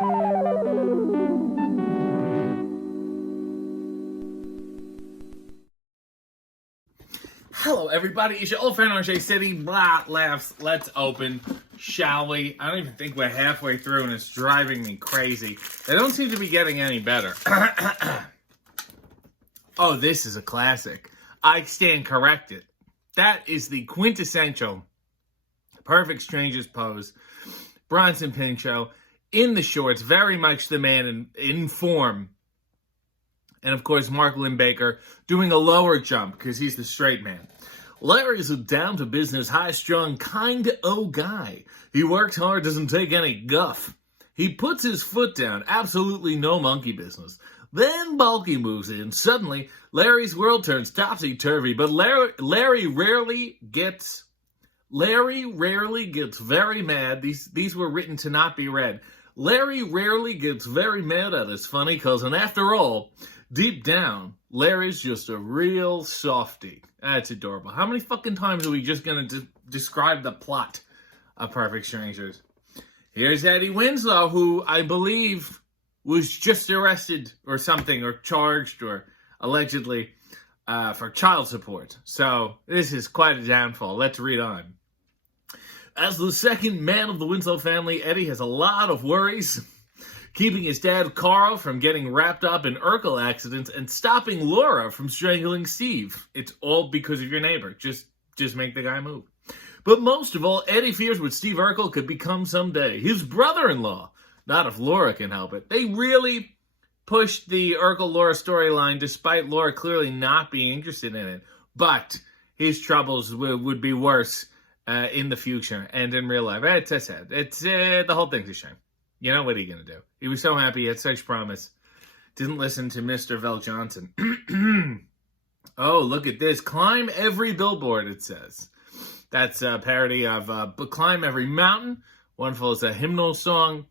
Hello, everybody. It's your old friend RJ City. Blah, laughs. Let's open, shall we? I don't even think we're halfway through, and it's driving me crazy. They don't seem to be getting any better. Oh, this is a classic. I stand corrected. That is the quintessential Perfect Strangers pose. Bronson Pinchot in the shorts, very much the man in form. And, of course, Mark Lindbaker doing a lower jump because he's the straight man. Larry's a down-to-business, high-strung, kind-o guy. He works hard, doesn't take any guff. He puts his foot down, absolutely no monkey business. Then Bulky moves in. Suddenly, Larry's world turns topsy-turvy, but Larry rarely gets very mad. These were written to not be read. Larry rarely gets very mad at his funny cousin. After all, deep down, Larry's just a real softie. That's adorable. How many fucking times are we just going to describe the plot of Perfect Strangers? Here's Eddie Winslow, who I believe was just arrested or something, or charged, or allegedly for child support. So this is quite a downfall. Let's read on. As the second man of the Winslow family, Eddie has a lot of worries. Keeping his dad, Carl, from getting wrapped up in Urkel accidents and stopping Laura from strangling Steve. It's all because of your neighbor. Just make the guy move. But most of all, Eddie fears what Steve Urkel could become someday. His brother-in-law. Not if Laura can help it. They really pushed the Urkel-Laura storyline despite Laura clearly not being interested in it. But his troubles would be worse in the future and in real life. It's sad. The whole thing's a shame. You know, what are you going to do? He was so happy. He had such promise. Didn't listen to Mr. Vel Johnson. Oh, look at this. Climb every billboard, it says. That's a parody of Climb Every Mountain. Wonderful. It's a hymnal song.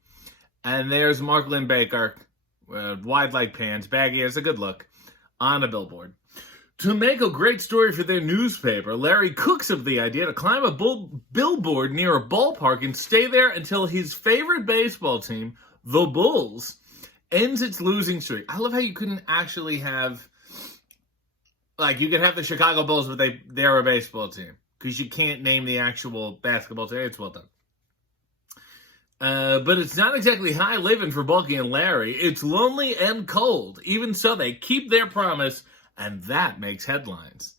And there's Mark Lindbaker, wide like pants, baggy. It's a good look on a billboard. To make a great story for their newspaper, Larry cooks up the idea to climb a billboard near a ballpark and stay there until his favorite baseball team, the Bulls, ends its losing streak. I love how you couldn't actually have, like, you could have the Chicago Bulls, but they're a baseball team, because you can't name the actual basketball team. It's well done. But it's not exactly high living for Bulky and Larry. It's lonely and cold. Even so, they keep their promise, and that makes headlines.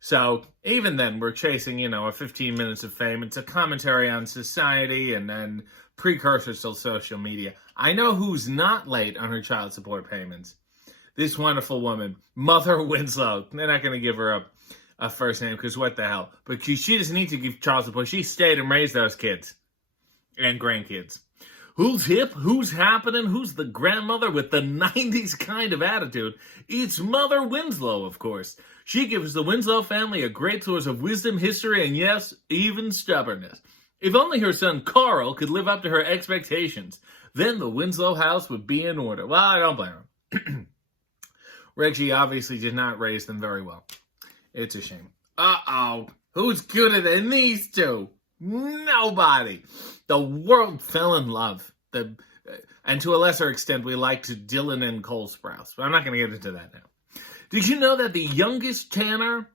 So, even then, we're chasing, a 15 minutes of fame. It's a commentary on society and then precursors to social media. I know who's not late on her child support payments. This wonderful woman, Mother Winslow. They're not going to give her a first name, because what the hell? But she doesn't need to give child support. She stayed and raised those kids and grandkids. Who's hip? Who's happening? Who's the grandmother with the 90s kind of attitude? It's Mother Winslow, of course. She gives the Winslow family a great source of wisdom, history, and yes, even stubbornness. If only her son Carl could live up to her expectations, then the Winslow house would be in order. Well, I don't blame her. Reggie obviously did not raise them very well. It's a shame. Uh-oh. Who's cuter than these two? Nobody. The world fell in love. And to a lesser extent, we liked Dylan and Cole Sprouse. But I'm not going to get into that now. Did you know that the youngest Tanner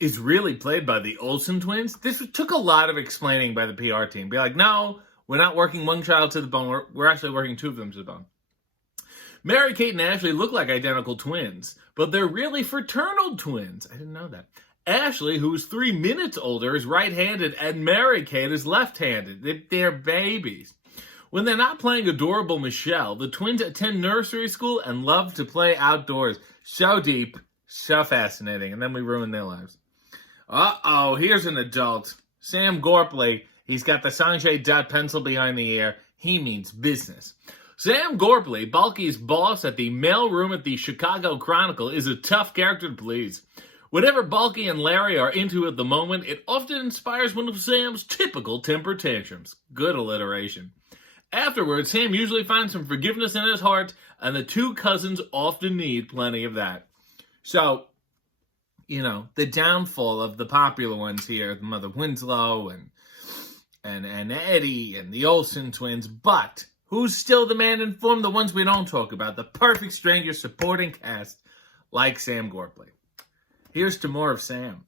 is really played by the Olsen twins? This took a lot of explaining by the PR team. Be like, no, we're not working one child to the bone. We're actually working two of them to the bone. Mary Kate and Ashley look like identical twins, but they're really fraternal twins. I didn't know that. Ashley, who's 3 minutes older, is right-handed, and Mary Kate is left-handed. They're babies. When they're not playing adorable Michelle, the twins attend nursery school and love to play outdoors. So deep, so fascinating, and then we ruin their lives. Uh-oh, here's an adult. Sam Gorpley. He's got the Sanjay Dutt pencil behind the ear. He means business. Sam Gorpley, Bulky's boss at the mailroom at the Chicago Chronicle, is a tough character to please. Whatever Bulky and Larry are into at the moment, it often inspires one of Sam's typical temper tantrums. Good alliteration. Afterwards, Sam usually finds some forgiveness in his heart, and the two cousins often need plenty of that. So, the downfall of the popular ones here, the Mother Winslow and Eddie and the Olsen twins, but Who's still the man in form? The ones we don't talk about. The perfect stranger supporting cast like Sam Gorpley. Here's to more of Sam.